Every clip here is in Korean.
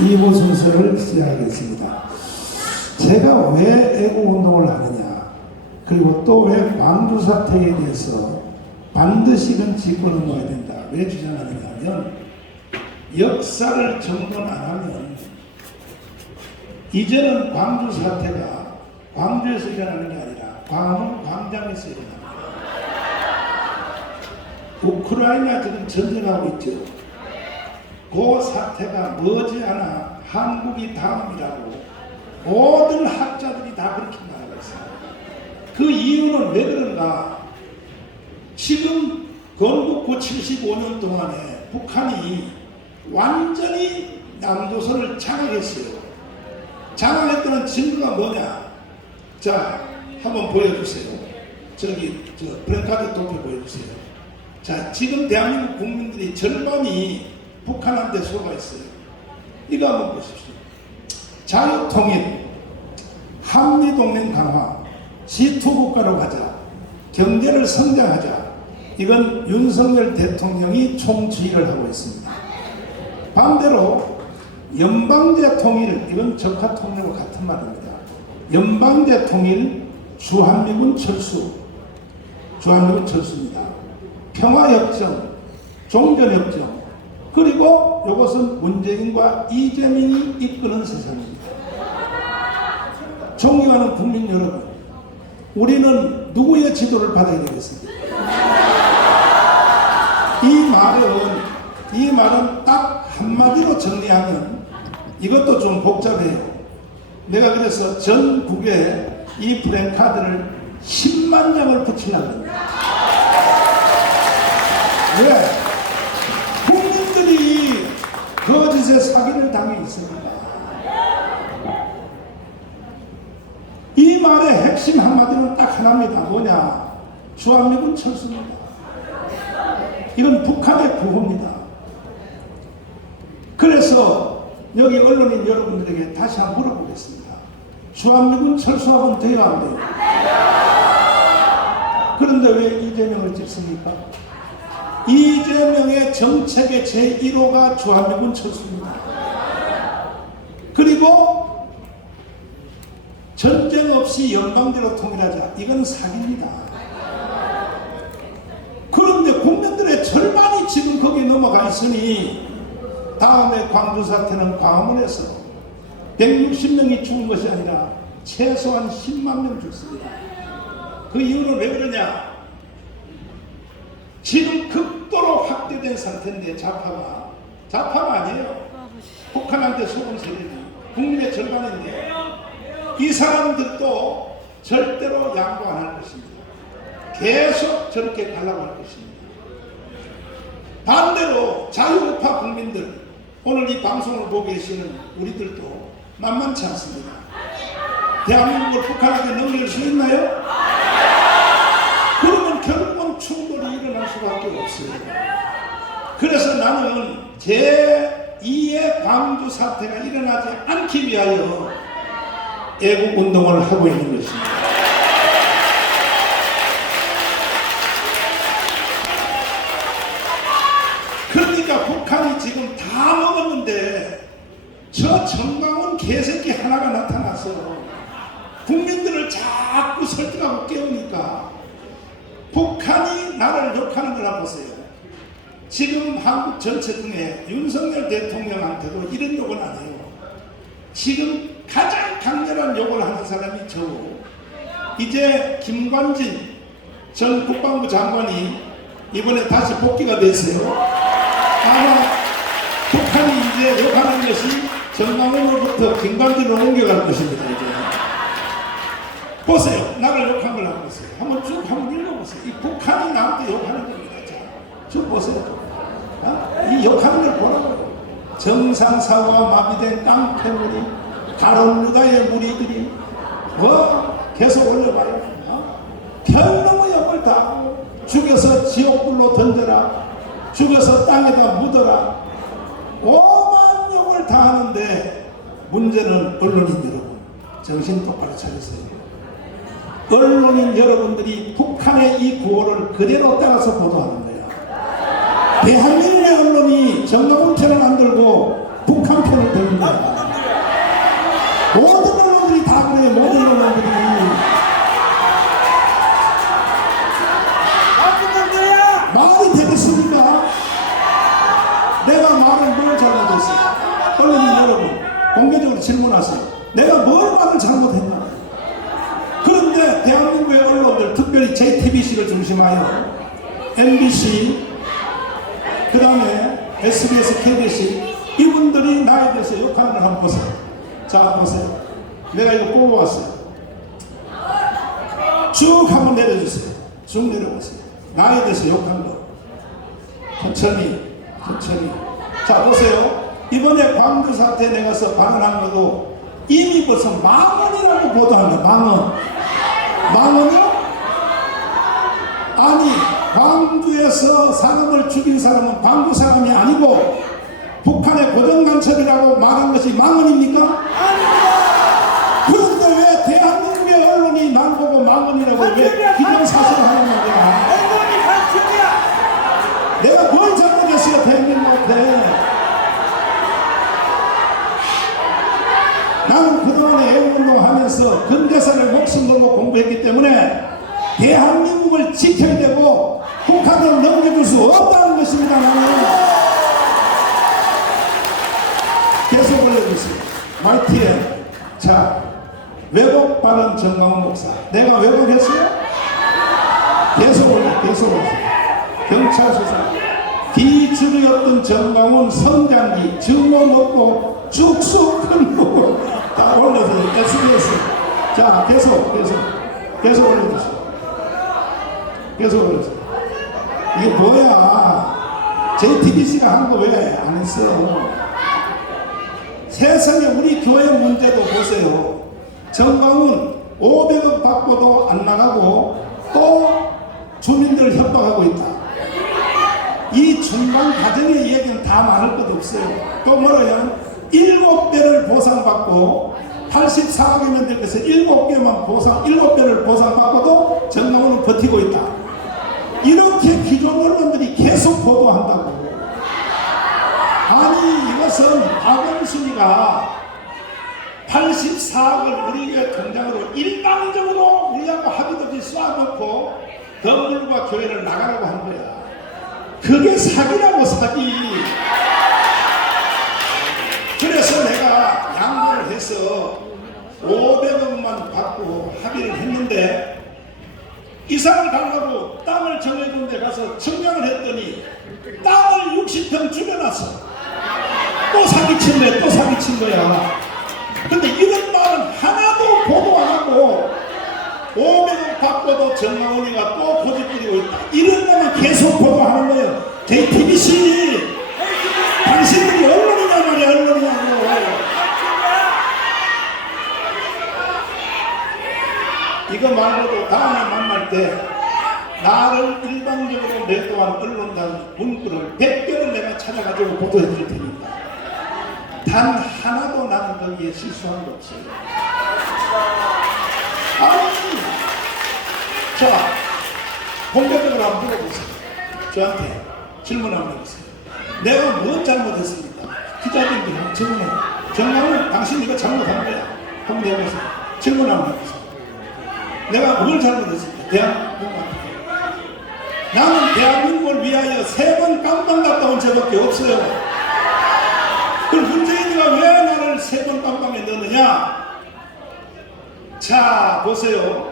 2부 순서를 시작하겠습니다. 제가 왜 애국운동을 하느냐, 그리고 또 왜 광주 사태에 대해서 반드시 이건 짚고 넘어야 된다, 왜 주장하느냐 하면, 역사를 정돈 안 하면 이제는 광주 사태가 광주에서 일어나는 게 아니라 광화문 광장에서 일어납니다. 우크라이나 지금 전쟁하고 있죠. 그 사태가 머지않아 한국이 다음이라고 모든 학자들이 다 그렇게 말하고 있어요. 그 이유는 왜 그런가? 지금 건국후 75년 동안에 북한이 완전히 남조선을 장악했어요. 장악했다는 증거가 뭐냐? 자, 한번 보여주세요. 저기 플랜카드 도표 보여주세요. 자, 지금 대한민국 국민들이 절반이 북한한테 속아 있어요. 이거 한번 보십시오. 자유통일, 한미동맹 강화, G2 국가로 가자, 경제를 성장하자. 이건 윤석열 대통령이 총지휘를 하고 있습니다. 반대로 연방제 통일, 이건 적화 통일과 같은 말입니다. 연방제 통일, 주한미군 철수입니다. 평화협정, 종전협정, 그리고 이것은 문재인과 이재명이 이끄는 세상입니다. 존경하는 국민 여러분, 우리는 누구의 지도를 받아야 되겠습니까? 이 말은 딱 한마디로 정리하면 이것도 좀 복잡해요. 내가 그래서 전국에 이 플랜카드를 10만 장을 붙이려고 합니다. 왜? 국민들이 거짓의 사기를 당해 있습니다. 이 말의 핵심 한마디는 딱 하나입니다. 뭐냐? 주한미군 철수입니다. 이건 북한의 구호입니다. 그래서 여기 언론인 여러분들에게 다시 한번 물어보겠습니다. 주한미군 철수하고는 돼야 안 돼요? 그런데 왜 이재명을 찍습니까? 이재명의 정책의 제1호가 주한미군 철수입니다. 그리고 전쟁 없이 연방제로 통일하자. 이건 사기입니다. 그런데 국민들의 절반이 지금 거기에 넘어가 있으니 다음에 광주 사태는 광화문에서 160명이 죽은 것이 아니라 최소한 10만 명 죽습니다. 그 이유는 왜 그러냐? 지금 극도로 확대된 상태인데 좌파가 아니에요. 북한한테 속은 세력이 국민의 절반인데 이 사람들도 절대로 양보 안 할 것입니다. 계속 저렇게 가려고 할 것입니다. 반대로 자유우파 국민들, 오늘 이 방송을 보고 계시는 우리들도 만만치 않습니다. 대한민국을 북한에게 넘길 수 있나요? 그러면 결국은 충돌이 일어날 수밖에 없어요. 그래서 나는 제2의 광주 사태가 일어나지 않기 위하여 애국운동을 하고 있는 것입니다. 그러니까 북한이 지금 다 먹었는데 저 정강훈 개새끼 하나가 나타나서 국민들을 자꾸 설득하고 깨우니까 북한이 나를 욕하는 걸 보세요. 지금 한국 전체 중에 윤석열 대통령한테도 이런 욕은 안 해요. 지금 가장 강렬한 욕을 하는 사람이 저고, 이제 김관진 전 국방부 장관이 이번에 다시 복귀가 됐어요. 아마 북한이 이제 욕하는 것이 정강훈으로부터 김관진으로 옮겨갈 것입니다. 이제 보세요. 나를 욕한 걸 한번 보세요. 한번 쭉 한번 읽어보세요. 이 북한이 나한테 욕하는 겁니다. 자, 쭉 보세요. 이 욕하는 걸 보라고요. 정상사고가 마비된 깡패물이, 가론 유다의 무리들이 계속 올려봐요. 별놈의 욕을 다 하고, 죽여서 지옥불로 던져라, 죽여서 땅에다 묻어라, 오만 욕을 다 하는데 문제는 언론인 여러분, 정신 똑바로 차리세요. 언론인 여러분들이 북한의 이 구호를 그대로 따라서 보도하는 거예요. 대한민국의 언론이 정강훈 편을 안 들고 북한 편을 드는 거예요. 공개적으로 질문하세요. 내가 뭘 말을 잘못했나? 그런데 대한민국의 언론들, 특별히 JTBC를 중심하여 MBC, 그 다음에 SBS, KBC, 이분들이 나에 대해서 욕하는 걸 한번 보세요. 자, 보세요. 내가 이거 뽑아왔어요. 쭉 한번 내려주세요. 쭉 내려보세요. 나에 대해서 욕한 거. 천천히. 자, 보세요. 이번에 광주 사태에 내가서 발언한 것도 이미 벌써 망언이라고 보도합니다. 망언이요? 아니, 광주에서 사람을 죽인 사람은 광주 사람이 아니고 북한의 고정간첩이라고 말한 것이 망언입니까? 아닙니다. 그런데 왜 대한민국의 언론이 날 보고 망언이라고 왜 기정사실을 하는 거야? 언론이 간첩이야. 내가 뭘 잘못했어요, 대한민국한테? 나는 그동안에 애국운동 하면서 근대사를 목숨 걸고 공부했기 때문에 대한민국을 지켜야 되고 북한을 넘겨줄 수 없다는 것입니다. 나는 계속 올려주세요. YTN. 자, 왜곡 발언 정강훈 목사. 내가 왜곡했어요? 계속 올려. 경찰 수사. 비주류였던 정강훈 성장기 증오 먹고 죽수 큰고 다 올려서 SBS. 자, 계속 올려주세요. 계속 올려주세요. 이게 뭐야? JTBC가 한 거 왜 안 했어? 세상에 우리 교회 문제도 보세요. 정강훈 500억 받고도 안 나가고 또 주민들을 협박하고 있다. 이 중간 과정의 얘기는 다 말할 것 없어요. 또 뭐라요? 7배를 보상받고 84억이면 되겠어. 7배를 보상받고도 정강훈은 버티고 있다. 이렇게 기존 언론들이 계속 보도한다고. 아니, 이것은 박원순이가 84억을 우리 교회 통장으로 일방적으로 우리하고 합의도 없이 쏴놓고 덤불과 교회를 나가라고 한 거야. 그게 사기라고, 사기. 그래서 내가 양보를 해서 500억만 받고 합의를 했는데 이상을 달라고 땅을 정해준 데 가서 청약을 했더니 땅을 60평 줄여놨어. 또 사기친 거야. 근데 이런 말은 하나도 보도 안 하고 500억 받고도 정강훈이가 또 고집 부리고 있다. 이런 거만 계속 보도하는 거예요. JTBC. 당신들이 언론이냐 말이야, 언론이냐고. 이거 말고도 다음에 만날 때 나를 일방적으로 매도한 언론단 문구를 100개를 내가 찾아가지고 보도해 줄 테니까 단 하나도 나는 거기에 실수한 거 없어요. 아니, 자, 공개적으로 한번 물어보세요. 저한테 질문 한번 해보세요. 내가 뭐 잘못했습니까? 기자들한테 한번 질문해. 정말은 당신 이거 잘못한 거야. 한번 해보세요. 질문 한번 해보세요. 내가 뭘 잘못했습니까? 대한민국한테. 나는 대한민국을 위하여 3번 깜빵 갔다 온 적밖에 없어요. 그럼 문재인이가 왜 나를 3번 깜빵에 넣느냐? 자, 보세요.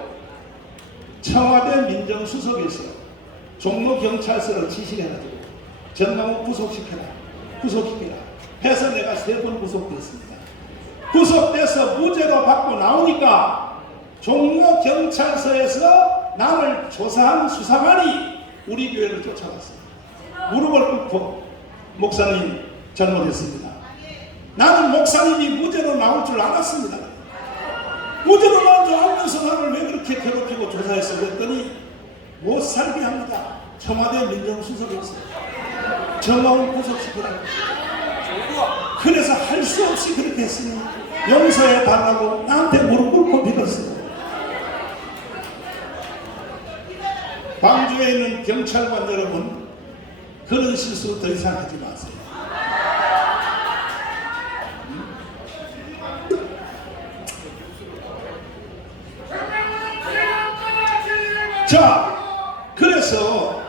청와대 민정수석에서 종로경찰서를 지시해가지고 정강훈 구속시켜라 해서 내가 3번 구속됐습니다. 구속돼서 무죄로 받고 나오니까 종로경찰서에서 나를 조사한 수사관이 우리 교회를 쫓아왔어요. 무릎을 꿇고 목사님 잘못했습니다. 나는 목사님이 무죄로 나올 줄 알았습니다. 무죄로 나올 줄 알면서 나를 왜 그렇게 괴롭히고 조사했어? 그랬더니 못 살게 합니다. 청와대 민정수석에서 정강훈 구속시키라고. 그래서 할 수 없이 그렇게 했으니 용서해 달라고 나한테 무릎 꿇고 빌었어요. 광주에 있는 경찰관 여러분, 그런 실수 더 이상 하지 마세요. 자, 그래서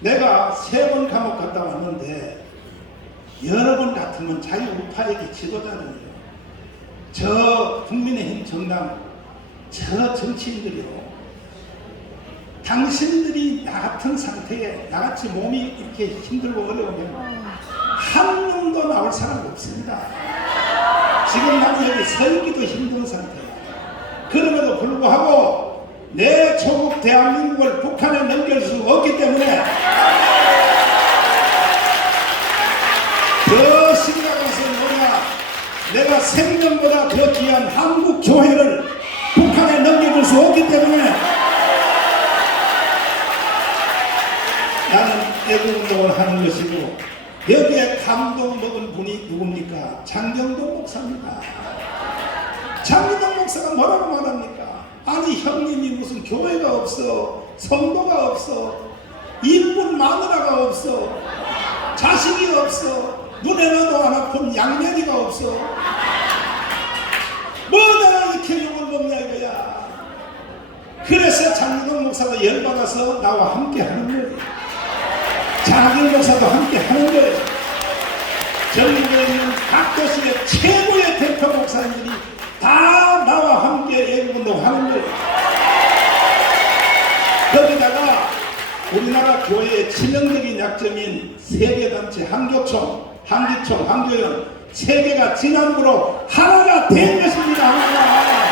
내가 3번 감옥 갔다 왔는데 여러 번 같으면 자유우파에게 지도자는요, 저 국민의힘 정당, 저 정치인들이요, 당신들이 나 같은 상태에, 나같이 몸이 이렇게 힘들고 어려우면 한 명도 나올 사람 없습니다. 지금 나는 여기 서 있기도 힘든 상태예요. 그럼에도 불구하고 내 조국 대한민국을 북한에 넘길 수 없기 때문에 더 심각한 것은 뭐냐, 내가 생명보다 더 귀한 한국 교회를 북한에 넘겨줄 수 없기 때문에 나는 애국운동을 하는 것이고, 여기에 감동 먹은 분이 누굽니까? 장경동 목사입니다. 장경동 목사가 뭐라고 말합니까? 아니 형님이 무슨 교회가 없어, 성도가 없어, 이쁜 마누라가 없어, 자식이 없어, 눈에 넣어도 안 아픈 양면이가 없어, 뭐다 이렇게 욕을 먹냐 이거야. 그래서 장경동 목사가 열받아서 나와 함께 하는 거예요. 장학일 목사도 함께 하는 거예요. 전국에 있는 각 도시의 최고의 대표 목사님들이 다 나와 함께 애국운동 하는 거예요. 거기다가 우리나라 교회의 치명적인 약점인 세계단체 한교총, 한기총, 한교연 세 개가 진안부로 하나가 된 것입니다. 하나가.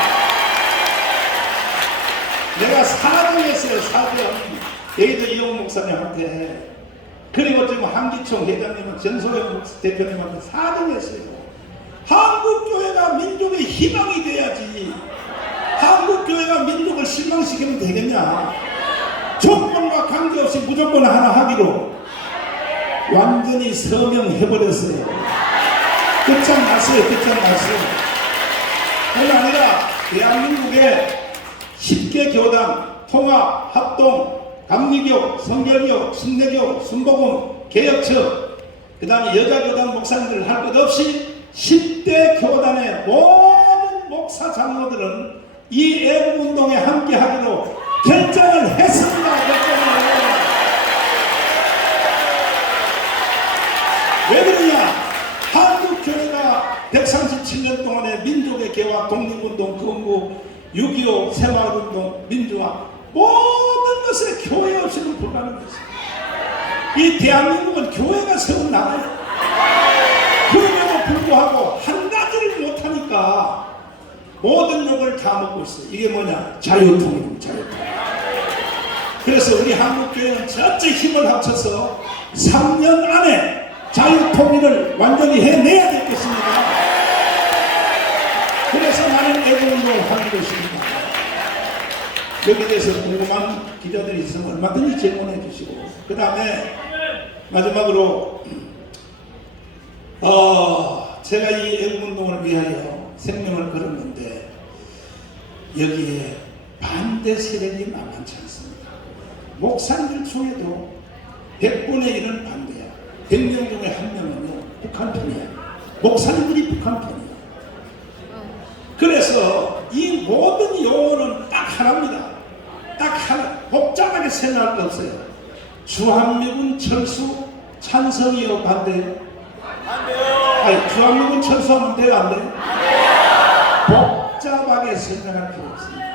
내가 사정했어요. 사정. 여기도 이용 목사님한테, 그리고 지금 한기총 회장님은 전소영 대표님한테 사정했어요. 한국교회가 민족의 희망이 돼야지, 한국교회가 민족을 실망시키면 되겠냐. 조건과 관계없이 무조건 하나 하기로 완전히 서명해버렸어요. 끝장났어요. 끝장났어요. 그게 아니라 대한민국의 10개 교단, 통합, 합동, 감리교, 성결교, 순례교, 순복음, 개혁처, 그 다음에 여자교단 목사님들 할 것 없이 10대 교단의 모든 목사 장로들은 이 애국운동에 함께 하기로 결정을 했습니다. 왜 그러냐? 한국교회가 137년 동안의 민족의 개화, 독립운동, 건국, 6.25 새마을운동, 민주화, 모든 것에 교회 없이는 불가능했어요. 이 대한민국은 교회가 세운 나라예요. 그럼에도 불구하고 한 가지를 못하니까 모든 욕을 다 먹고 있어요. 이게 뭐냐? 자유통일입니다. 자유통일. 그래서 우리 한국교회는 전체 힘을 합쳐서 3년 안에 자유통일을 완전히 해내야 될 것입니다. 그래서 나는 애국운동을 하는 것입니다. 여기에 대해서 궁금한 기자들이 있으면 얼마든지 질문해 주시고, 그 다음에 마지막으로 제가 이 애국운동을 위하여 생명을 걸었는데 여기에 반대 세력이 만만치 않습니다. 목사님들 중에도 100분의 1은 반대야. 100명 중에 한 명은요 북한 편이야. 목사님들이 북한 편이야. 그래서 이 모든 용어는 딱 하나입니다. 딱 하나. 복잡하게 생각할 거 없어요. 주한미군 철수 찬성이요 반대요? 반대요. 아니, 주한미군 철수하면 돼요 안 돼요? 복잡하게 생각할 필요 없습니다.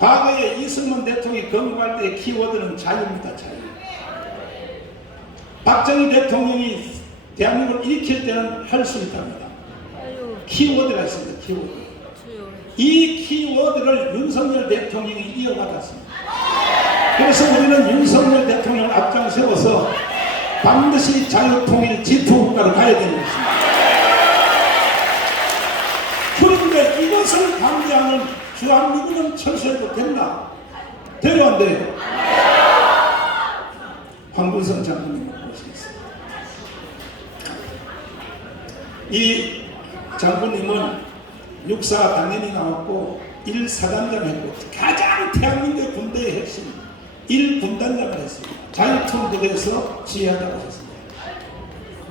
과거에 이승만 대통령이 건국할 때의 키워드는 자유입니다. 자유. 박정희 대통령이 대한민국을 일으킬 때는 할 수 있답니다. 키워드가 있습니다. 키워드. 이 키워드를 윤석열 대통령이 이어받았습니다. 그래서 우리는 윤석열 대통령을 앞장 세워서 반드시 자유통일 지토국가로 가야 되는 것입니다. 그런데 이것을 반대하는 주한미군은 철수해도 됐나? 돼요 안 돼요? 황군성 장군님 모시겠습니다. 이 장군님은 육사 당연히 나왔고 1사단장을 했고 가장 대한민국 군대의 핵심 1군단장을 했습니다. 자유통일에서 지휘하다고 하셨습니다.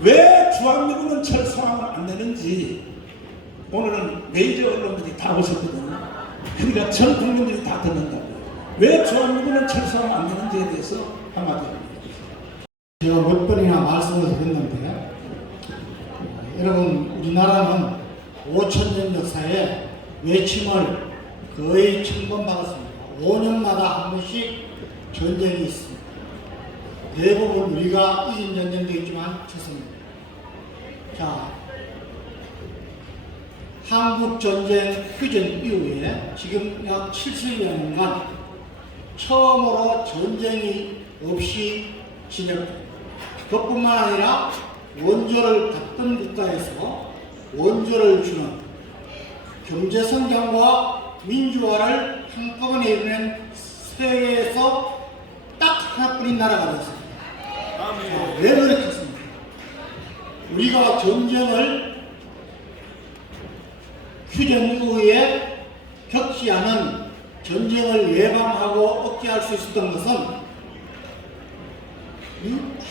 왜 주한미군은 철수하면 안 되는지 오늘은 메이저 언론들이 다 오셨거든요. 그러니까 전 국민들이 다 듣는다고요. 왜 주한미군은 철수하면 안 되는지에 대해서 한마디 합니다. 제가 몇 번이나 말씀을 드렸는데 여러분 우리나라는 5,000년 역사에 외침을 거의 1,000번 받았습니다. 5년마다 한 번씩 전쟁이 있습니다. 대부분 우리가 이긴 전쟁도 있지만 졌습니다. 자, 한국전쟁 휴전 이후에 지금 약 70년간 처음으로 전쟁이 없이 지냈고, 그것뿐만 아니라 원조를 받던 국가에서 원조를 주는 경제성장과 민주화를 한꺼번에 이뤄낸 세계에서 딱 하나뿐인 나라가 되었습니다. 왜 노력했습니까? 우리가 전쟁을 휴전 이후에 겪지 않은 전쟁을 예방하고 억제할 수 있었던 것은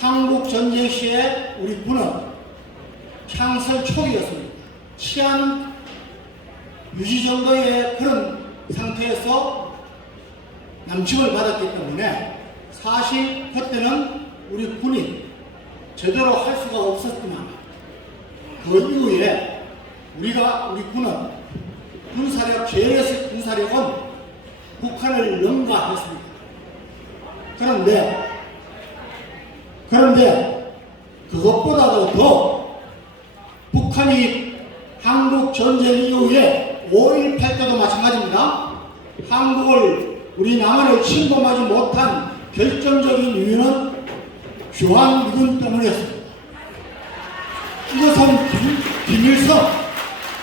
한국 전쟁 시에 우리 군은 창설 초기였습니다. 치안 유지 정도의 그런 상태에서 남침을 받았기 때문에 사실 그때는 우리 군이 제대로 할 수가 없었지만, 그 이후에 우리 군은 제1의 군사력은 북한을 능가했습니다. 그런데 그것보다도 더 북한이 한국 전쟁 이후에 5.18 때도 마찬가지입니다. 우리 남한을 침범하지 못한 결정적인 이유는 주한미군 때문이었습니다. 이것은 김일성,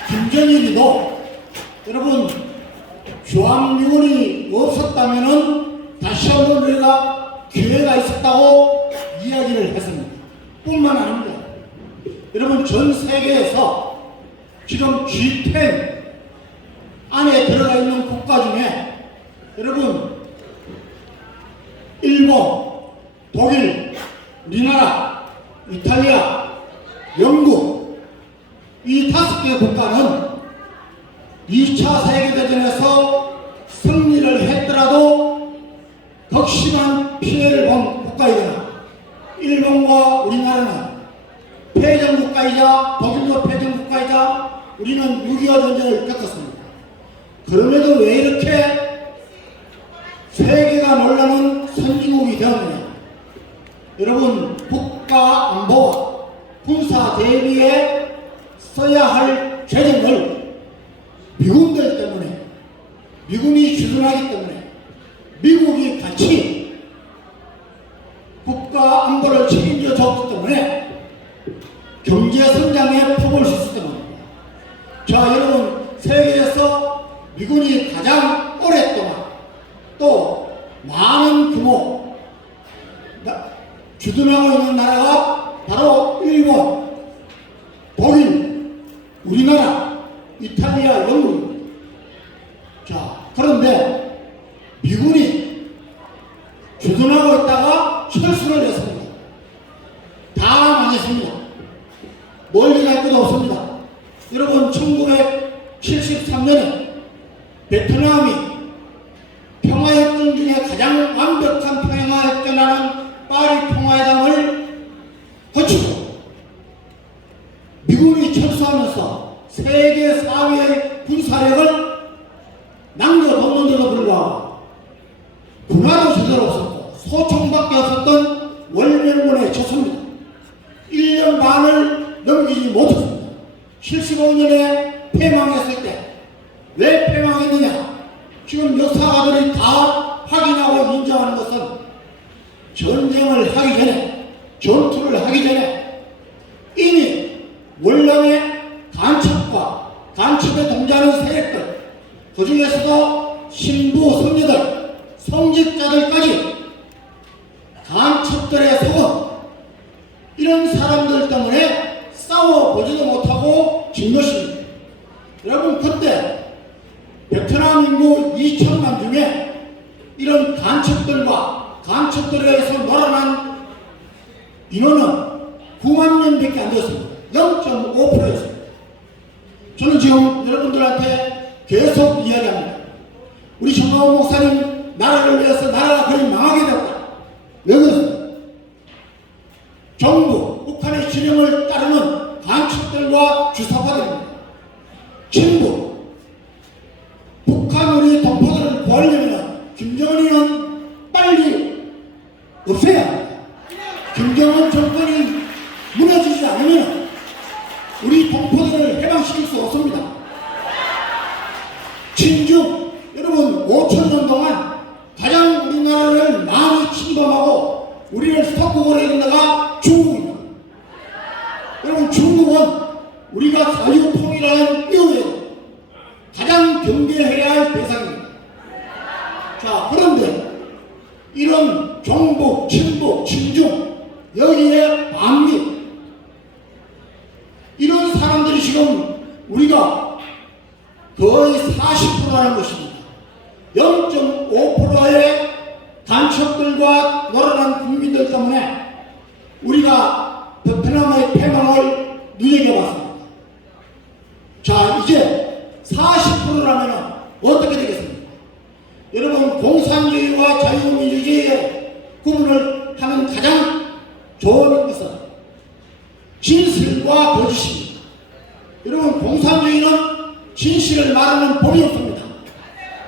김정일이도 여러분 주한미군이 없었다면 다시 한번 우리가 기회가 있었다고 이야기를 했습니다. 뿐만 아닙니다. 여러분 전 세계에서 지금 G10 안에 들어가 있는 국가 중에 여러분 일본, 독일, 우리나라, 이탈리아, 영국 이 5개 국가는 2차 세계대전에서 승리를 했더라도 극심한 피해를 본 국가이거나, 일본과 우리나라는 패전국가이자 독일도 패전국가이자 우리는 6.25 전쟁을 겪었습니다. 그럼에도 왜 이렇게 세계가 놀라는 선진국이 되었느냐? 여러분 국가 안보와 군사 대비에 써야 할 재정을 미군들 때문에, 미군이 주둔하기 때문에, 미국이 같이 국가 안보를 책임져 줬기 때문에 경제 성장에 품을 수 있었던 겁니다. 자, 여러분 세계에서 미군이 가장 오랫동안 또 많은 규모 주둔하고 있는 나라가 바로 일본, 독일, 우리나라, 이탈리아, 영국입니다. 자, 그런데 미군이 주둔하고 있다가 철수를 했습니다. 다 망했습니다. 멀리 갈 것도 없습니다. 여러분 1973년에 베트남이 평화협정 중에 가장 완벽한 평화협정이라는 파리 평화회담을 거치고 미군이 철수하면서 세계 4위의 군사력을 남겨뒀는데도 불구하고 군화도 제대로 없었고 소총밖에 없었던 월명군에 졌습니다. 1년 반을 넘기지 못했습니다. 75년에 패망했을 때 왜 패망했느냐? 지금 역사가들이 다 확인하고 인정하는 것은 전쟁을 하기 전에, 전투를 하기 전에 이미 월남의 간첩과 간첩에 동조하는 세력들, 그 중에서도 신부, 성녀들, 성직자들까지 간첩들의 속은 이런 사람들 때문에 싸워보지도 못하고 진 것입니다. 여러분 그때 베트남 인구 2천만 중에 이런 간첩들과 간첩들에 의해서 놀아난 인원은 9만 명밖에 안 되었습니다. 0.5%였습니다. 저는 지금 여러분들한테 계속 이야기합니다. 우리 정광훈 목사님 나라를 위해서 나라가 거의 망하게 됐다. 왜 그렇습니까? 정부, 북한의 지령을 따르는 간첩들과 주사파들입니다. 우리 동포들을 해방시킬 수 없습니다. 친중, 여러분 5천년 동안 가장 우리나라를 많이 침범하고 우리를 석국으로 해준 데가 중국입니다. 여러분 중국은 우리가 자유통일하는 이후에 가장 경계해야 할 대상입니다. 자, 그런데 이런 종북, 친북, 친중, 여기에 반미, 이런 사람들이 지금 우리가 거의 40%라는 것입니다. 0.5%의 간첩들과 놀아난 국민들 때문에 우리가 베트남의 패망을 눈여겨봤습니다. 자, 이제 40%라면 어떻게 되겠습니까? 여러분, 공산주의와 자유민주주의의 구분을 하는 가장 좋은 것은 진실과 거짓입니다. 여러분, 공산주의는 진실을 말하는 법이 없습니다.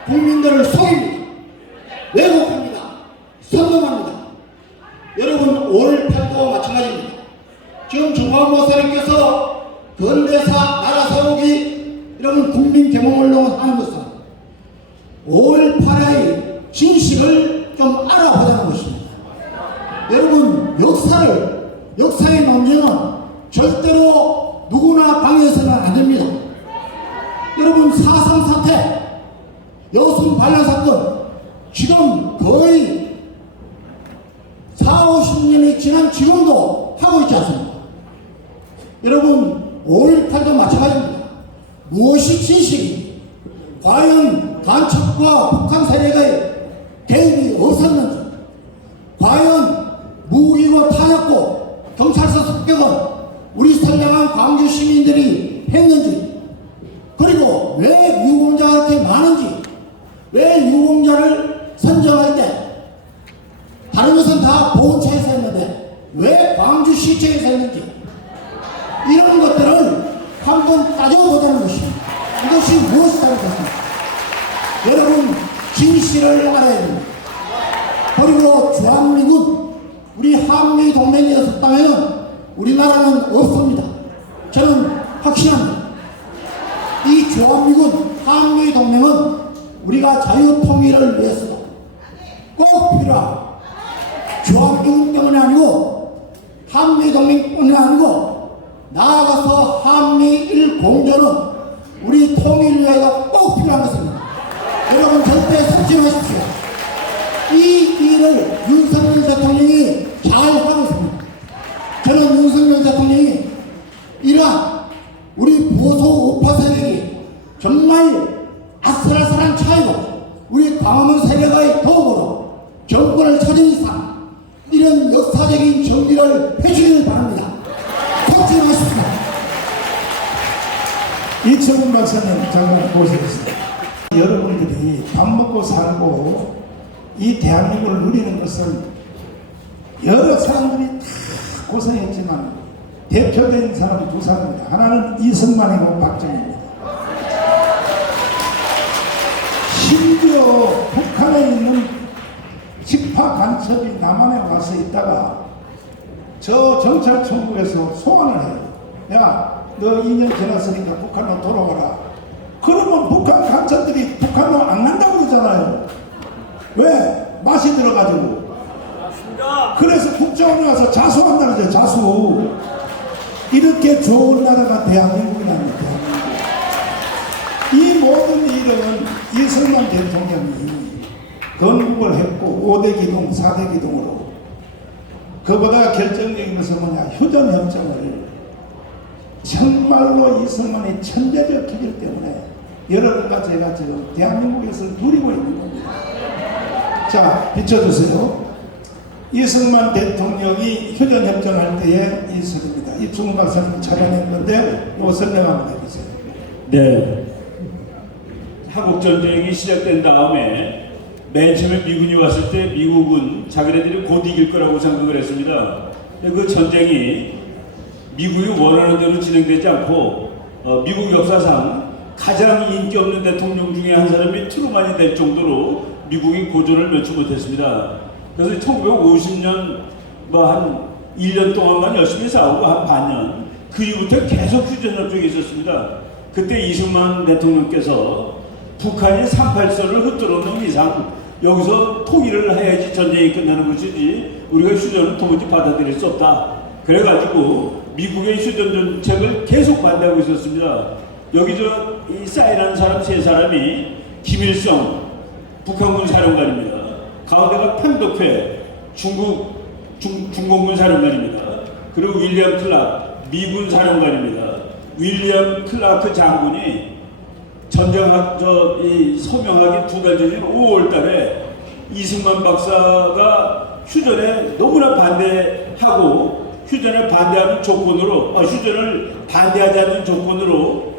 국민들을 속입니다. 왜곡합니다. 선동합니다. 여러분, 5.18도 마찬가지입니다. 지금 중앙모사님께서 근대사 나라 세우기 여러분 국민 계몽을 하는 것은 5.18의 진실을 좀 알아보자는 것입니다. 여러분, 역사의 논쟁은 절대로 누구나 방해해서는 안 됩니다. 여러분, 4.3 사태, 여순 반란 사건, 지금 거의 40-50년이 지난 지금도 하고 있지 않습니까? 여러분, 5.18도 마찬가지입니다. 무엇이 진실입니까? 과연 간첩과 북한 세력의 개입이 없었는지, 과연 무기고 타였고 경찰서 습격은 우리 선량한 광주 시민들이 했는지, 그리고 왜 유공자가 이렇게 많은지, 왜 유공자를 선정할 때 다른 것은 다 보훈처에서 했는데 왜 광주시청에서 했는지, 이런 것들을 한번 따져보자는 것입니다. 이것이 무엇이 잘못됐습니까? 여러분, 진실을 알아야 됩니다. 그리고 주한미군, 우리 한미 동맹이었다면 우리나라는 없습니다. 저는 확신합니다. 이 주한미군, 한미 동맹은 우리가 자유통일을 위해서 꼭 필요하고, 주한미군 때문에 아니고 한미 동맹 때문에 아니고 나아가서 한미일 공조는 우리 통일 위해서 꼭 필요한 것입니다. 여러분, 절대 속지 마십시오. 이 일을 윤석열 대통령이 잘 하고 있습니다. 저는 윤석열 대통령이 이러한 우리 보수 우파 세력이 정말 아슬아슬한 차이로 우리 광화문 세력의 도움으로 정권을 찾은 이상 이런 역사적인 정리를 해주기를 바랍니다. 속지 마십시오. 이철훈 박사님 잠깐 보시겠습니다. 여러분들이 밥 먹고 살고 이 대한민국을 누리는 것은 여러 사람들이 다 고생했지만 대표된 사람이 두 사람입니다. 하나는 이승만이고 박정희입니다. 심지어 북한에 있는 직파 간첩이 남한에 와서 있다가 저 경찰청국에서 소환을 해요. 야, 너 2년 지났으니까 북한으로 돌아와라. 그러면 북한 간첩들이 북한으로 안 간다고 그러잖아요. 왜? 맛이 들어가지고. 그래서 국정원에 와서 자수한다는 거죠. 자수. 이렇게 좋은 나라가 대한민국이랍니다. 대한민국. 이 모든 일은 이승만 대통령이 건국을 했고 5대 기둥, 4대 기둥으로, 그보다 결정적인 것은 뭐냐, 휴전협정을 정말로 이승만의 천재적 기질 때문에 여러 가지 제가 지금 대한민국에서 누리고 있는 겁니다. 자, 비춰주세요. 이승만 대통령이 휴전협정할 때의 이 설입니다. 이충훈 박사님 촬영한 건데 이거 설명 한번 해주세요. 네. 한국전쟁이 시작된 다음에 맨 처음에 미군이 왔을 때 미국은 자기네들이 곧 이길 거라고 생각을 했습니다. 그 전쟁이 미국이 원하는 대로 진행되지 않고 미국 역사상 가장 인기 없는 대통령 중에 한 사람이 트루만이 될 정도로 미국이 고전을 면치 못했습니다. 그래서 1950년 한 1년 동안만 열심히 싸우고 한 반년, 그 이후부터 계속 휴전 협정이 있었습니다. 그때 이승만 대통령께서 북한이 38선을 흩어놓는 이상 여기서 통일을 해야지 전쟁이 끝나는 것이지 우리가 휴전은 도무지 받아들일 수 없다. 그래가지고 미국의 휴전 정책을 계속 반대하고 있었습니다. 여기 이 사인하는 사람 세 사람이 김일성 북한군 사령관입니다. 가운데가 팽덕회 중공군 사령관입니다. 그리고 윌리엄 클락 미군 사령관입니다. 윌리엄 클라크 장군이 서명하기 2달 전인 5월달에 이승만 박사가 휴전에 너무나 반대하고 휴전을 반대하는 조건으로 휴전을 반대하지 않는 조건으로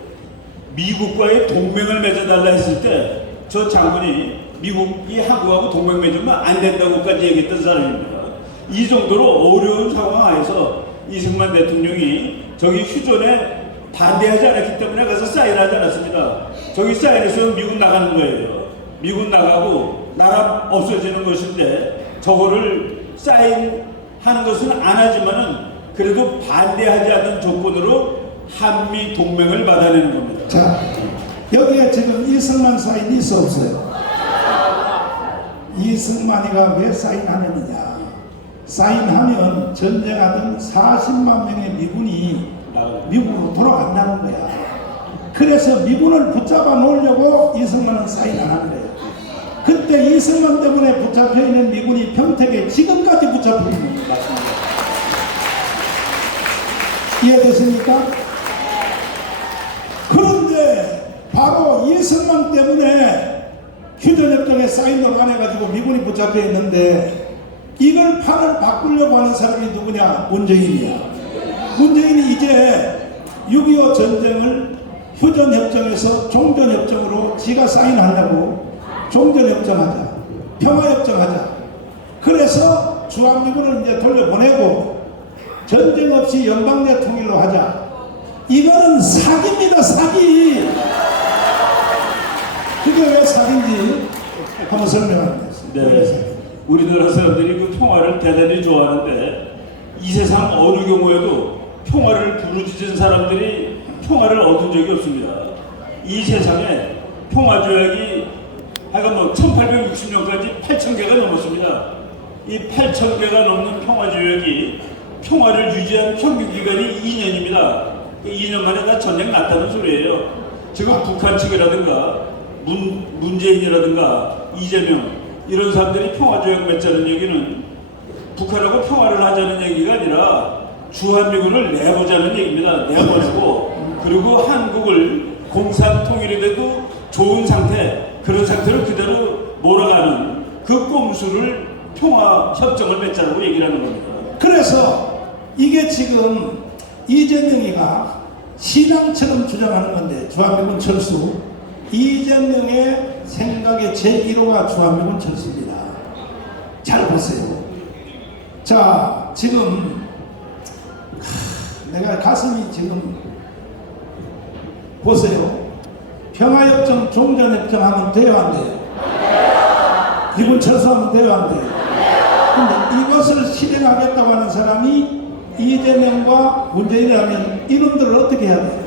미국과의 동맹을 맺어달라 했을 때 저 장군이 미국이 한국하고 동맹 맺으면 안 된다고까지 얘기했던 사람입니다. 이 정도로 어려운 상황 하에서 이승만 대통령이 저기 휴전에 반대하지 않았기 때문에 가서 사인하지 않았습니다. 저기 사인해서 미국 나가는 거예요. 미국 나가고 나라 없어지는 것인데 저거를 사인하는 것은 안 하지만은 그래도 반대하지 않는 조건으로 한미 동맹을 받아내는 겁니다. 자, 여기에 지금 이승만 사인이 있어 없어요? 이승만이가 왜 사인하느냐? 사인하면 전쟁하던 40만 명의 미군이 미국으로 돌아간다는 거야. 그래서 미군을 붙잡아 놓으려고 이승만은 사인 안 하는 거예요. 그때 이승만 때문에 붙잡혀 있는 미군이 평택에 지금까지 붙잡혀 있는 거예요. 이해되십니까? 그런데 바로 이승만 때문에 휴전협정에 사인을 안 해가지고 미군이 붙잡혀 있는데 이걸 판을 바꾸려고 하는 사람이 누구냐? 문재인이야. 문재인이 이제 6.25 전쟁을 휴전협정에서 종전협정으로 지가 사인하려고 종전협정하자, 평화협정하자. 그래서 주한미군을 이제 돌려보내고 전쟁 없이 연방내 통일로 하자. 이거는 사기입니다, 사기. 그게 왜 사기인지 한번 설명하겠습니다. 네. 우리나라 사람들이 그 평화를 대단히 좋아하는데 이 세상 어느 경우에도 평화를 부르짖은 사람들이 평화를 얻은 적이 없습니다. 이 세상에 평화조약이 하여간 1860년까지 8,000개가 넘었습니다. 이 8,000개가 넘는 평화조약이 평화를 유지한 평균 기간이 2년입니다. 2년 만에 다 전쟁 났다는 소리예요. 지금 북한 측이라든가 문재인이라든가 이재명 이런 사람들이 평화조약 맺자는 얘기는 북한하고 평화를 하자는 얘기가 아니라 주한미군을 내보자는 얘기입니다. 내보내고 그리고 한국을 공산통일이 돼도 좋은 상태 그런 상태로 그대로 몰아가는 그 꼼수를 평화협정을 맺자고 얘기를 하는 겁니다. 그래서 이게 지금 이재명이가 신앙처럼 주장하는 건데 주한미군 철수 이재명의 생각의 제1호가 주한미군 철수입니다. 잘 보세요. 자, 지금 내가 가슴이 지금 보세요. 평화협정, 종전협정 하면 돼요, 안 돼요? 미군 철수하면 돼요, 안 돼요? 근데 이것을 실행하겠다고 하는 사람이 이재명과 문재인이라면 이놈들을 어떻게 해야 돼요?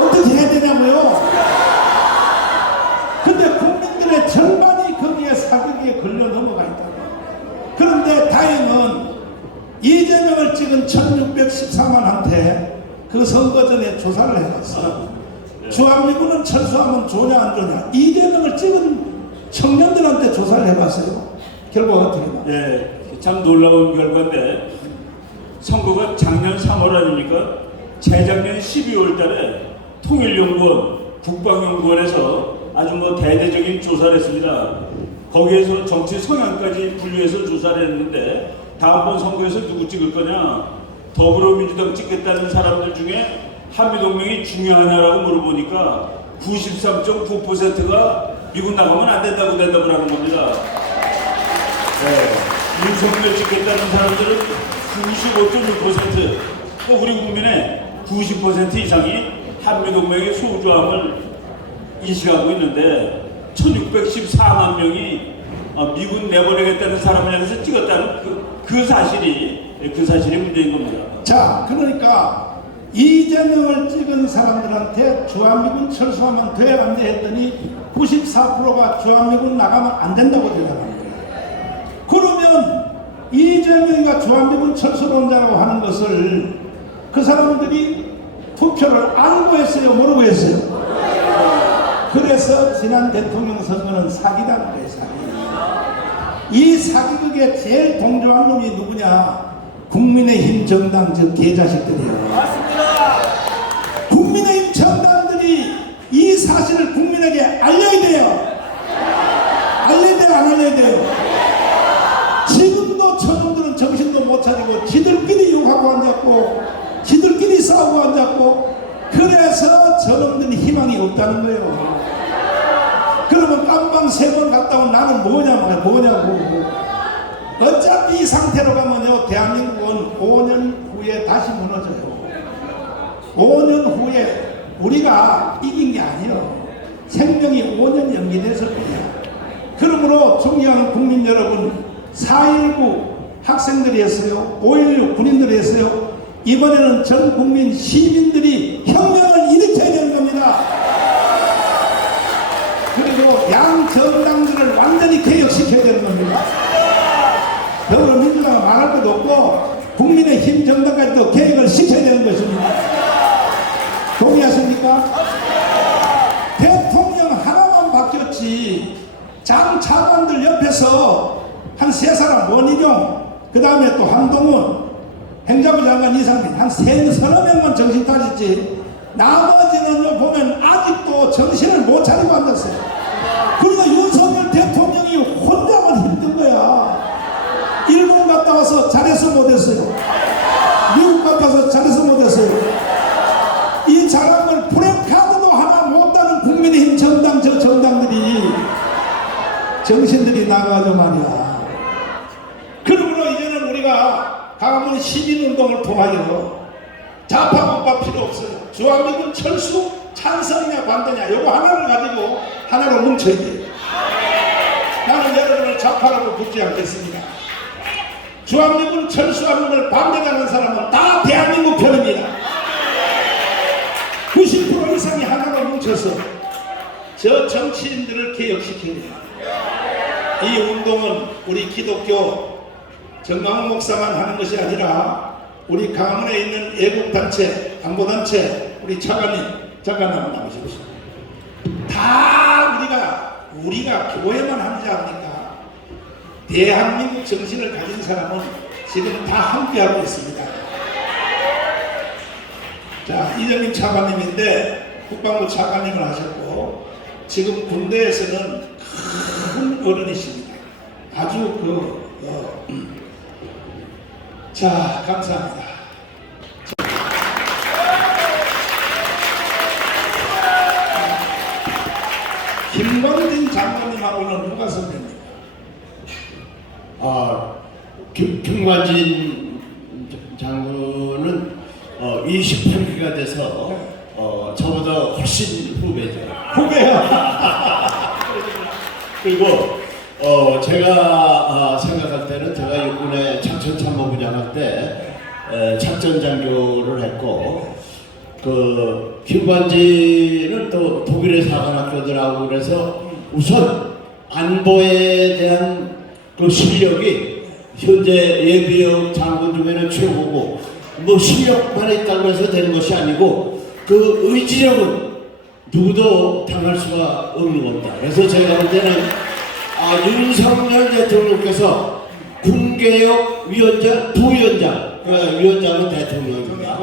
어떻게 해야 되냐고요? 근데 국민들의 절반이 거기에 사기에 걸려 넘어가 있다. 그런데 다행은 이재명을 찍은 1614만한테 그 선거 전에 조사를 해봤어. 주한미군은 철수하면 좋냐 안 좋냐. 이재명을 찍은 청년들한테 조사를 해봤어요. 결과가 어떻게 나? 네, 참 놀라운 결과인데 선거가 작년 3월 아닙니까? 재작년 12월 달에 통일연구원, 국방연구원에서 아주 대대적인 조사를 했습니다. 거기에서 정치 성향까지 분류해서 조사를 했는데 다음번 선거에서 누구 찍을 거냐? 더불어민주당 찍겠다는 사람들 중에 한미동맹이 중요하냐라고 물어보니까 93.9%가 미국 나가면 안 된다고 대답을 하는 겁니다. 네, 윤석열 찍겠다는 사람들은 95.6%, 또 우리 국민의 90% 이상이 한미동맹의 소중함을 인식하고 있는데 1614만 명이 미군 내보내겠다는 사람을 향해서 찍었다는 그 사실이 문제인 겁니다. 자, 그러니까 이재명을 찍은 사람들한테 주한미군 철수하면 돼 안 돼 했더니 94%가 주한미군 나가면 안 된다고 대답하는 거예요. 그러면 이재명이가 주한미군 철수론자라고 하는 것을 그 사람들이 투표를 알고 했어요, 모르고 했어요? 그래서 지난 대통령 선거는 사기다는 거예요, 사기. 이 사기극에 제일 동조한 놈이 누구냐? 국민의힘 정당 저 개자식들이에요. 맞습니다. 국민의힘 정당들이 이 사실을 국민에게 알려야 돼요. 알려야 돼요, 안 알려야 돼요? 지금도 저놈들은 정신도 못 차리고 지들끼리 욕하고 앉았고 지들끼리 싸우고 앉았고 그래서 저놈들이 희망이 없다는 거예요. 그러면 깜방 3번 갔다 온 나는 뭐냐고. 어차피 이 상태로 가면요, 대한민국은 5년 후에 다시 무너져요. 5년 후에 우리가 이긴 게 아니에요. 생명이 5년 연기돼서 그래요. 그러므로 존경하는 국민 여러분, 4.19 학생들이 했어요. 5.16 군인들이 했어요. 이번에는 전 국민 시민들이 혁명을 일으켜야 되는 겁니다. 그리고 양 정당들을 완전히 개혁시켜야 되는 겁니다. 더불어민주당은 말할 것도 없고 국민의힘 정당까지도 개혁을 시켜야 되는 것입니다. 동의하십니까? 대통령 하나만 바뀌었지 장 차관들 옆에서 한 3사람 원희룡 그 다음에 또 한동훈 행자부 장관 이상민 한 30~30명만 정신 차렸지 나머지는 보면 아직도 정신을 못 차리고 앉았어요. 그러니까 윤석열 대통령이 혼자만 힘든 거야. 일본 갔다 와서 잘해서 못했어요. 미국 갔다 와서 잘해서 못했어요. 이 사람을 프레카드도 하나 못하는 국민의힘 정당 저 정당들이 정신들이 나가죠 말이야. 그러므로 이제는 우리가 강화문 시민운동을 통하여 좌파우파 필요 없어요. 주한미군 철수 찬성이냐 반대냐 요거 하나를 가지고 하나로 뭉쳐야 돼요. 나는 여러분을 좌파라고 붙지 않겠습니다. 주한미군 철수하는 걸 반대하는 사람은 다 대한민국 편입니다. 90% 이상이 하나로 뭉쳐서 저 정치인들을 개혁시켜야 돼요. 이 운동은 우리 기독교 정강훈 목사만 하는 것이 아니라 우리 강원에 있는 애국단체, 안보단체, 우리 차관님 잠깐 한번 나오십시오. 다 우리가 교회만 하지 않습니까? 대한민국 정신을 가진 사람은 지금 다 함께하고 있습니다. 자, 이정민 차관님인데 국방부 차관님을 하셨고 지금 군대에서는 큰 어른이십니다. 아주 자, 감사합니다. 김광진 장관님하고는 누가 선배입니까? 김관진 장군은 28기가 돼서 저보다 훨씬 후배죠. 후배야. 그리고 제가 생각할 때는 제가 육군의 작전참모부장 할 때 작전장교를 했고 그 김관진은 또 독일의 사관학교들하고 그래서 우선 안보에 대한 그 실력이 현재 예비역 장군 중에는 최고고 뭐 실력만 있다고 해서 되는 것이 아니고 그 의지력은 누구도 당할 수가 없는 겁니다. 그래서 제가 볼 때는 윤석열 대통령께서 군개혁 위원장, 부위원장, 위원장은 대통령입니다.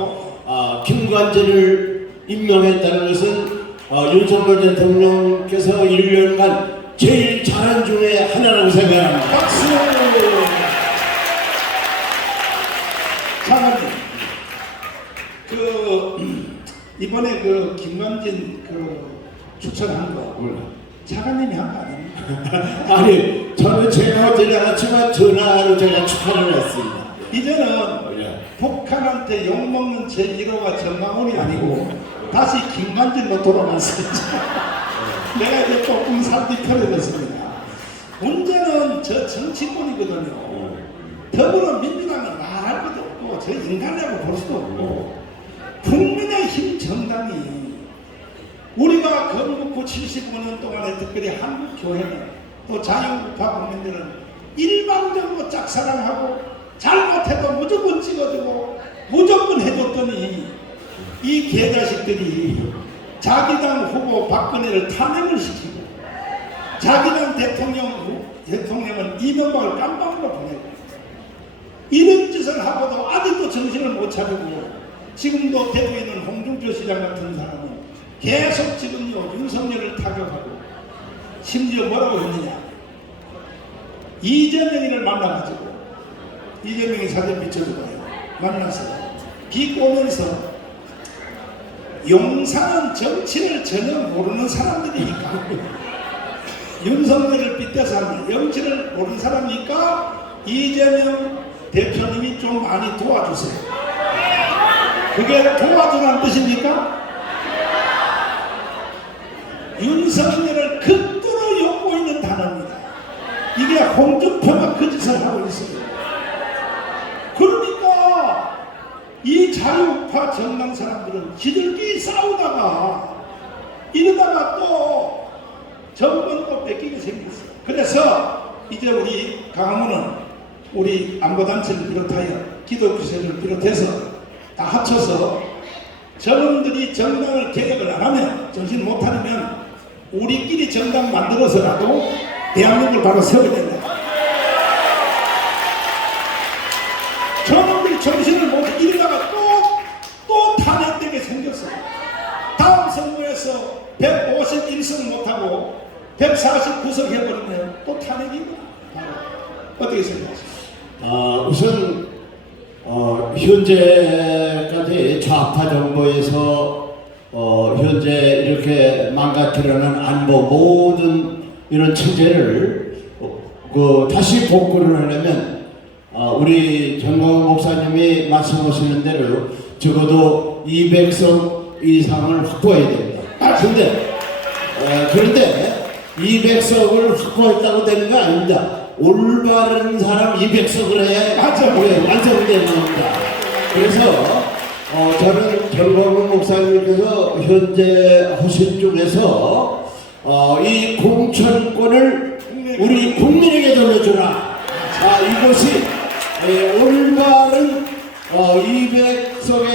김관진을 임명했다는 것은 윤석열 대통령께서 1년간 제일 잘한 중에 하나라고 생각합니다. 박수! 차관님, 이번에 김관진 추천한 거 차관님이 한 거 아닙니까? 아니, 저는 제가 하지 않았지만 전화로 제가 축하를 했습니다. 이제는 북한한테 욕먹는 제1호가 정강훈이 아니고 다시 김관진로 돌아갔습니다. 내가 이제 조금 살기 편해졌습니다. 문제는 저 정치권이거든요. 더불어민주당은 말할 것도 없고 없고 저 인간이라고 볼 수도 없고 국민의힘 정당이 우리가 건국 후 75년 동안에 특별히 한국교회는 또 자유우파 국민들은 일방적으로 짝사랑하고 잘못해도 무조건 찍어주고 무조건 해줬더니 이 개자식들이 자기 당 후보 박근혜를 탄핵을 시키고 자기 당 대통령은 이명박을 깜빵으로 보내고 이런 짓을 하고도 아직도 정신을 못 차리고 지금도 대구에 있는 홍준표 시장 같은 사람은 계속 지금요 윤석열을 타격하고 심지어 뭐라고 했느냐 이재명이를 만나가지고 이재명이 사진 비춰줘봐요. 만나서 비꼬면서 용산은 정치를 전혀 모르는 사람들이니까 윤석열을 빗대서 하는 정치를 모르는 사람이니까 이재명 대표님이 좀 많이 도와주세요. 그게 도와주라는 뜻입니까? 윤석열을 극도로 엿보이는 단어입니다. 이게 홍준표가 그 짓을 하고 있어요. 그러니까 이 자유우파 정당 사람들은 지들끼리 싸우다가 이러다가 또 정권도 뺏기게 생겼어요. 그래서 이제 우리 강화문은 우리 안보단체를 비롯하여 기독교세를 비롯해서 다 합쳐서 저놈들이 정당을 개혁을 안 하면 정신 못 차리면 우리끼리 정당 만들어서라도 대한민국을 바로 세워야 된다. 저놈들이 정신을 못 이러다가 또 탄핵되게 생겼어요. 다음 선거에서 151석 못하고 149석 해버리면 또 탄핵입니다. 어떻게 생각하십니까? 우선 현재까지 좌파 정부에서 현재 이렇게 망가뜨려는 안보 모든 이런 체제를 다시 복구를 하려면 우리 정광훈 목사님이 말씀하시는 대로 적어도 200석 이상을 확보해야 됩니다. 그런데 200석을 확보했다고 되는 거 아닙니다. 올바른 사람 200석을 해야 완성되는 겁니다. 그래서 저는 정광훈 목사님께서 현재 하신 중에서 이 공천권을 우리 국민에게 돌려주라. 이것이 올바른 200석의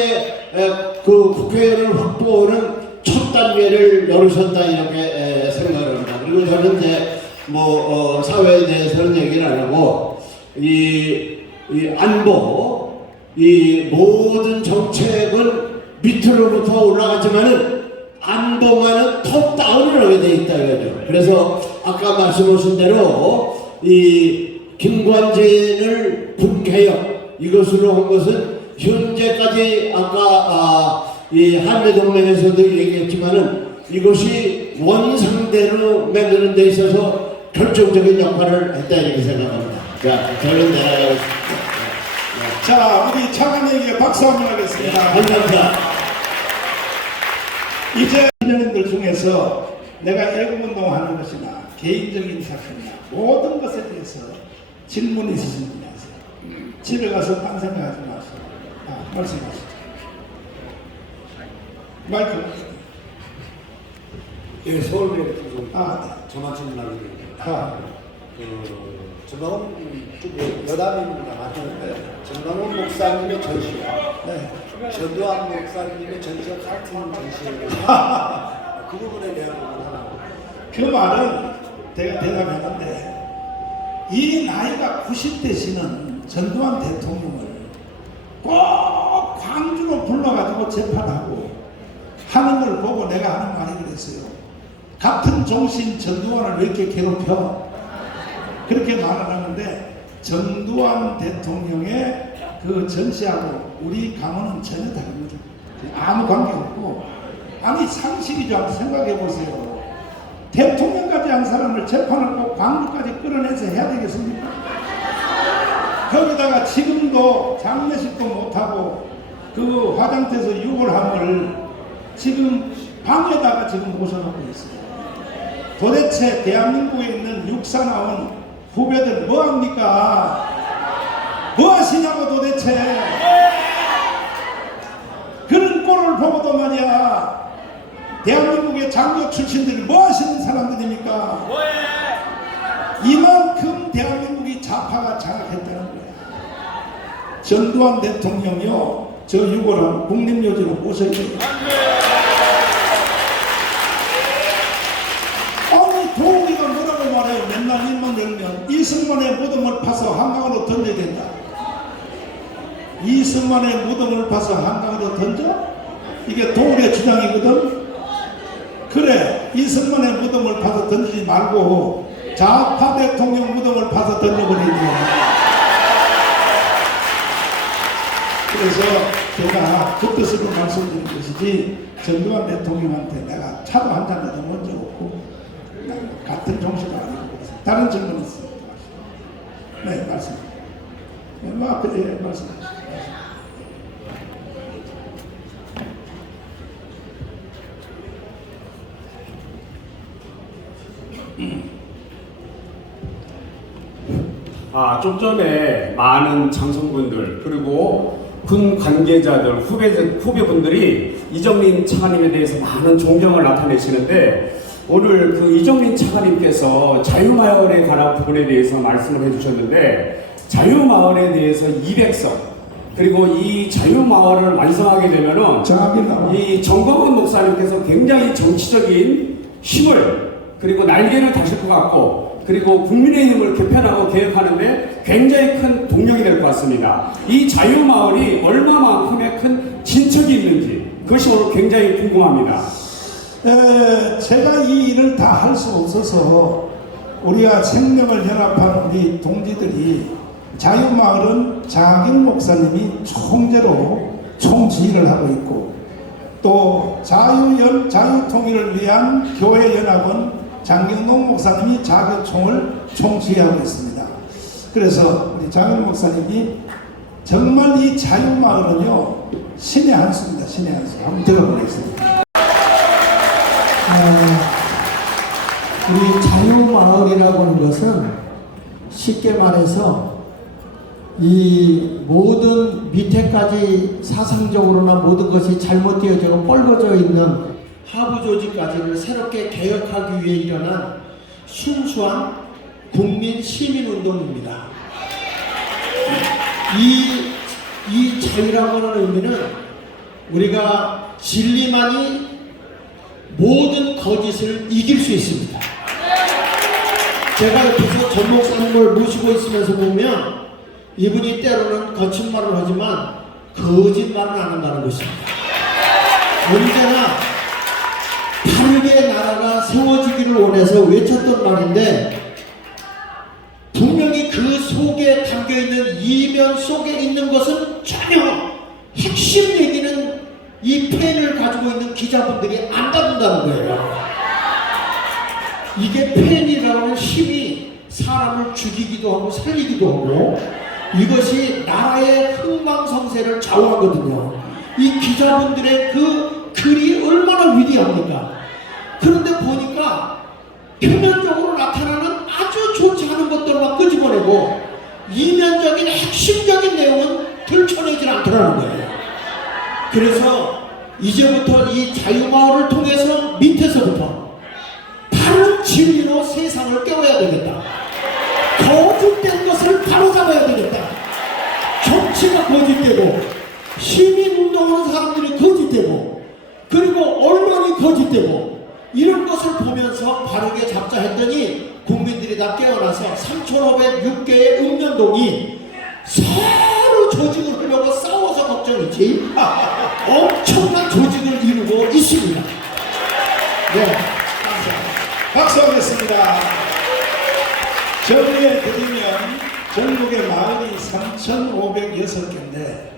그 국회의원을 확보하는 첫 단계를 열으셨다 이렇게 생각을 합니다. 그리고 저는 이제 사회에 대해서는 얘기를 안 하고 이 안보 이 모든 정책은 밑으로부터 올라가지만은 안보만은 톱다운을 하게 돼 있다 이거죠. 그래서 아까 말씀하신 대로 이 김관진을 군개혁 이것으로 한 것은 현재까지 아까 이 한미동맹에서도 얘기했지만은 이것이 원상대로 만드는 데 있어서 결정적인 역할을 했다 이렇게 생각합니다. 자, 저는 자, 우리 차관에게 박수 한번 하겠습니다. 감사합니다. 이제 선생님들 중에서 내가 애국운동하는 것이나 개인적인 사건이나 모든 것에 대해서 질문이 있으신 분이 하세요. 집에 가서 딴 생각하지 마시고 말씀하시죠. 마이크. 예, 서울대 네. 전화 질문하겠습니다. 정광훈 여담입니다. 맞는데 정광훈 목사님의 전시와 전두환 목사님의 전시와 같은 전시예요. 그 부분에 대한 부분 하나. 그 말은 내가 대답했는데 이 나이가 90대시는 전두환 대통령을 꼭 광주로 불러가지고 재판하고 하는 걸 보고 내가 하는 말이 그랬어요. 같은 종신 전두환을 왜 이렇게 괴롭혀? 그렇게 말을 하는데 전두환 대통령의 그 전시하고 우리 강원은 전혀 다릅니다. 아무 관계없고 아니 상식이죠. 한번 생각해 보세요. 대통령까지 한 사람을 재판을 꼭 광주까지 끌어내서 해야 되겠습니까? 거기다가 지금도 장례식도 못하고 그 화장터에서 유골함을 지금 방에다가 지금 모셔놓고 있어요. 도대체 대한민국에 있는 육사 나온 후배들 뭐합니까? 뭐 하시냐고 도대체. 보도 말이야 대한민국의 장교 출신들이 뭐 하시는 사람들입니까? 이만큼 대한민국이 좌파가 장악했다는 거야. 전두환 대통령이요 저 유골함 국립묘지로 모셔야 돼요. 아니 도우미가 뭐라고 말해요. 맨날 입만 열면 이승만의 무덤을 파서 한강으로 던져야 된다. 이승만의 무덤을 파서 한강으로 던져? 이게 도우미의 주장이거든. 그래 이승만의 무덤을 파서 던지지 말고 좌파 대통령 무덤을 파서 던져버리는 거야. 그래서 제가 그 뜻으로 말씀드린 것이지 전두환 대통령한테 내가 차도 한 잔도 먼저 없고 같은 정신도 아니고 다른 질문 있습니다. 네 말씀. 네, 그래 말씀하시죠. 좀 전에 많은 장성분들 그리고 군 관계자들 후배분들이 이정민 차관님에 대해서 많은 존경을 나타내시는데 오늘 그 이정민 차관님께서 자유마을에 관한 부분에 대해서 말씀을 해주셨는데 자유마을에 대해서 200석 그리고 이 자유마을을 완성하게 되면은 이 정광훈 목사님께서 굉장히 정치적인 힘을 그리고 날개를 다실 것 같고 그리고 국민의힘을 개편하고 개혁하는데 굉장히 큰 동력이 될 것 같습니다. 이 자유마을이 얼마만큼의 큰 진척이 있는지 그것이 오늘 굉장히 궁금합니다. 제가 이 일을 다 할 수 없어서 우리가 생명을 연합하는 우리 동지들이 자유마을은 장인 목사님이 총재로 총지휘를 하고 있고 또 자유통일을 위한 교회연합은 장경동 목사님이 자교총을 총지휘하고 있습니다. 그래서 우리 장경 목사님이 정말 이 자유마을은요 신의 한 수입니다. 신의 한 수. 한번 들어보겠습니다. 우리 자유마을이라고 하는 것은 쉽게 말해서 이 모든 밑에까지 사상적으로나 모든 것이 잘못되어지고 뻘거져 있는 하부 조직까지를 새롭게 개혁하기 위해 일어난 순수한 국민 시민운동입니다. 이 자유라고 하는 의미는 우리가 진리만이 모든 거짓을 이길 수 있습니다. 제가 옆에서 전 목사님을 모시고 있으면서 보면 이분이 때로는 거친 말을 하지만 거짓말은 안 한다는 것입니다. 언제나 바르게 나라가 세워지기를 원해서 외쳤던 말인데 분명히 그 속에 담겨있는 이면 속에 있는 것은 전혀 핵심 얘기는 이 펜을 가지고 있는 기자분들이 안 다룬다는 거예요. 이게 펜이라고 하는 힘이 사람을 죽이기도 하고 살리기도 하고 이것이 나라의 흥망성쇠를 좌우하거든요. 이 기자분들의 그 글이 얼마나 위대합니까? 그런데 보니까 표면적으로 나타나는 아주 좋지 않은 것들만 끄집어내고 이면적인 핵심적인 내용은 들춰내질 않더라는 거예요. 그래서 이제부터 이 자유마을을 통해서 밑에서부터 바른 진리로 세상을 깨워야 되겠다. 거짓된 것을 바로잡아야 되겠다. 정치가 거짓되고 시민운동하는 사람들이 거짓되고 그리고 언론이 거짓되고 이런 것을 보면서 바르게 잡자 했더니 국민들이 다 깨어나서 3,506개의 읍면동이 서로 조직을 하려고 싸워서 걱정이지 엄청난 조직을 이루고 있습니다. 네, 박수하겠습니다. 정리해 드리면 전국의 마을이 3,506개인데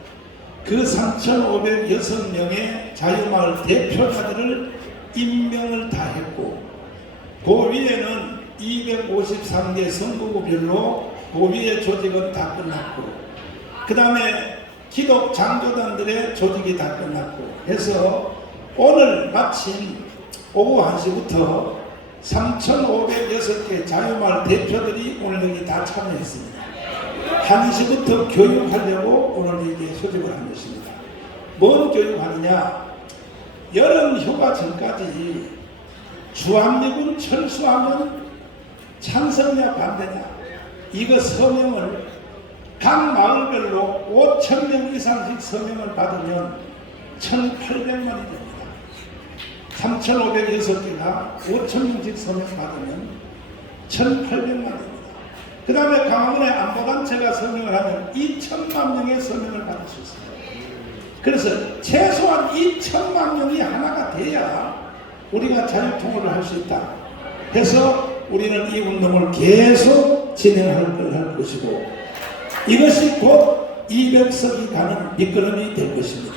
그 3,506명의 자유마을 대표자들을 임명을 다 했고 그 위에는 253개 선거구별로 그 위에 조직은 다 끝났고 그 다음에 기독 장교단들의 조직이 다 끝났고 해서 오늘 마침 오후 1시부터 3,506개 자유마을 대표들이 오늘 여기 다 참여했습니다. 1시부터 교육하려고 오늘 이게 소집을 한 것입니다. 뭔 교육하느냐? 여름 휴가 전까지 주한미군 철수하면 찬성냐 반대냐 이거 서명을 각 마을별로 5,000명 이상씩 서명을 받으면 1,800만이 됩니다. 3,506개나 5,000명씩 서명 받으면 1,800만 됩니다. 그 다음에 강화문에 안보단체가 서명을 하면 2,000만 명의 서명을 받을 수 있습니다. 그래서 최소한 2,000만 명이 하나가 돼야 우리가 자유통일을 할 수 있다 해서 우리는 이 운동을 계속 진행할 것이고 이것이 곧 200석이 가는 밑거름이 될 것입니다.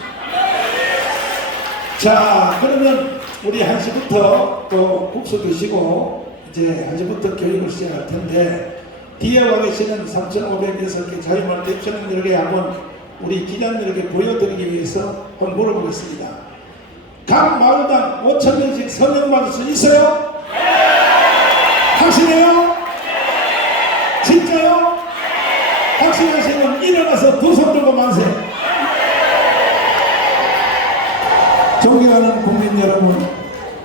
자, 그러면 우리 1시부터 또 국수 드시고 이제 1시부터 교육을 시작할 텐데 뒤에 와 계시는 3,506개 자유마을 대표님들에게 한번 우리 기자님들에게 보여드리기 위해서 한번 물어보겠습니다. 각 마을당 5,000명씩 서명 받을 수 있어요? 확신해요? 진짜요? 확신하시면 일어나서 두 손 들고 만세. 존경하는 국민 여러분,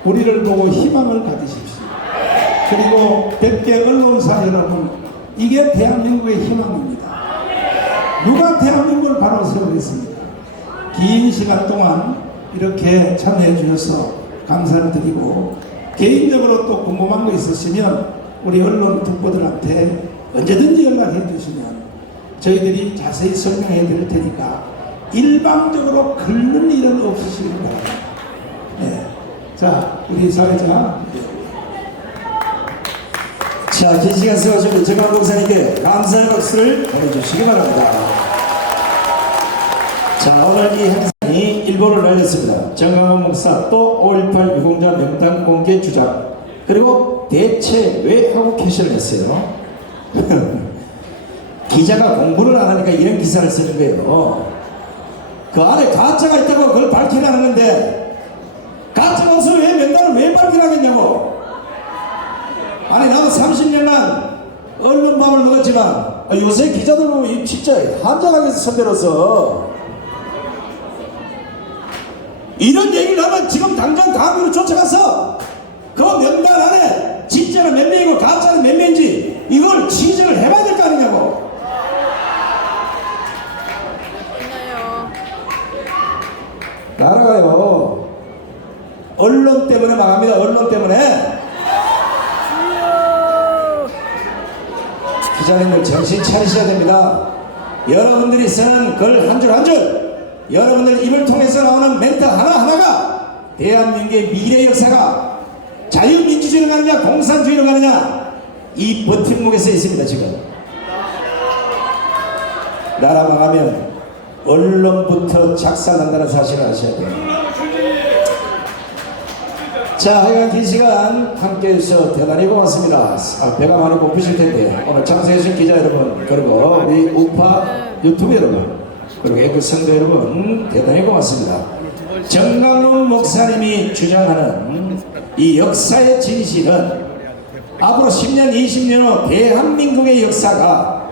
우리를 보고 희망을 가지십시오. 그리고 100개 언론사 여러분, 이게 대한민국의 희망입니다. 누가 대한민국을 바로 세우겠습니까? 긴 시간 동안 이렇게 참여해 주셔서 감사를 드리고 개인적으로 또 궁금한 거 있으시면 우리 언론 특보들한테 언제든지 연락해 주시면 저희들이 자세히 설명해 드릴 테니까 일방적으로 긁는 일은 없으시길 바랍니다. 네. 자, 우리 사회자. 자, 긴 시간 세워주는 정강 목사님께 감사의 박수를 보내주시기 바랍니다. 자, 오늘 이 행사니 일본을 날렸습니다. 정강원 목사 또 5.18 유공자 명단 공개 주장 그리고 대체 왜 하고 캐시를 했어요? 기자가 공부를 안 하니까 이런 기사를 쓰는 거예요. 그 안에 가짜가 있다고 그걸 밝히라는 건데 가짜가 없으면 왜 명단을 왜 밝히라겠냐고. 아니 나도 30년간 언론밥을 먹었지만 요새 기자들 보면 진짜 한장하게 선배로서 이런 얘기를 하면 지금 당장 강으로 쫓아가서 그 명단 안에 진짜는 몇 명이고 가짜는 몇 명인지 이걸 취재를 해봐야 될 거 아니냐고. 나라가요 언론 때문에 망합니다. 언론 때문에. 기자님들 정신 차리셔야 됩니다. 여러분들이 쓰는 글 한 줄 한 줄, 여러분들 입을 통해서 나오는 멘트 하나하나가 대한민국의 미래 역사가 자유민주주의로 가느냐 공산주의로 가느냐 이 버팀목에 서 있습니다. 지금 나라 망하면 언론부터 작살난다는 사실을 아셔야 돼요. 자, 하여간 긴 시간 함께 해주셔서 대단히 고맙습니다. 배가 많이 고프실 텐데 오늘 참석해주신 기자 여러분 그리고 우리 우파 유튜브 여러분 그리고 애국 성도 여러분 대단히 고맙습니다. 정강훈 목사님이 주장하는 이 역사의 진실은 앞으로 10년 20년 후 대한민국의 역사가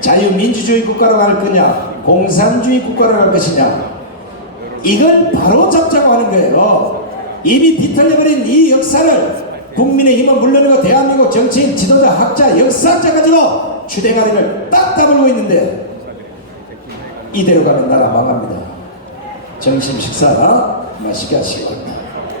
자유민주주의 국가로 갈 거냐 공산주의 국가로 갈 것이냐 이걸 바로 잡자고 하는 거예요. 이미 뒤틀려버린 이 역사를 국민의힘은 물론이고 대한민국 정치인, 지도자, 학자, 역사학자까지도 주대가리를 딱 다물고 있는데 이대로 가면 나라 망합니다. 점심 식사 맛있게 하시기 바랍니다.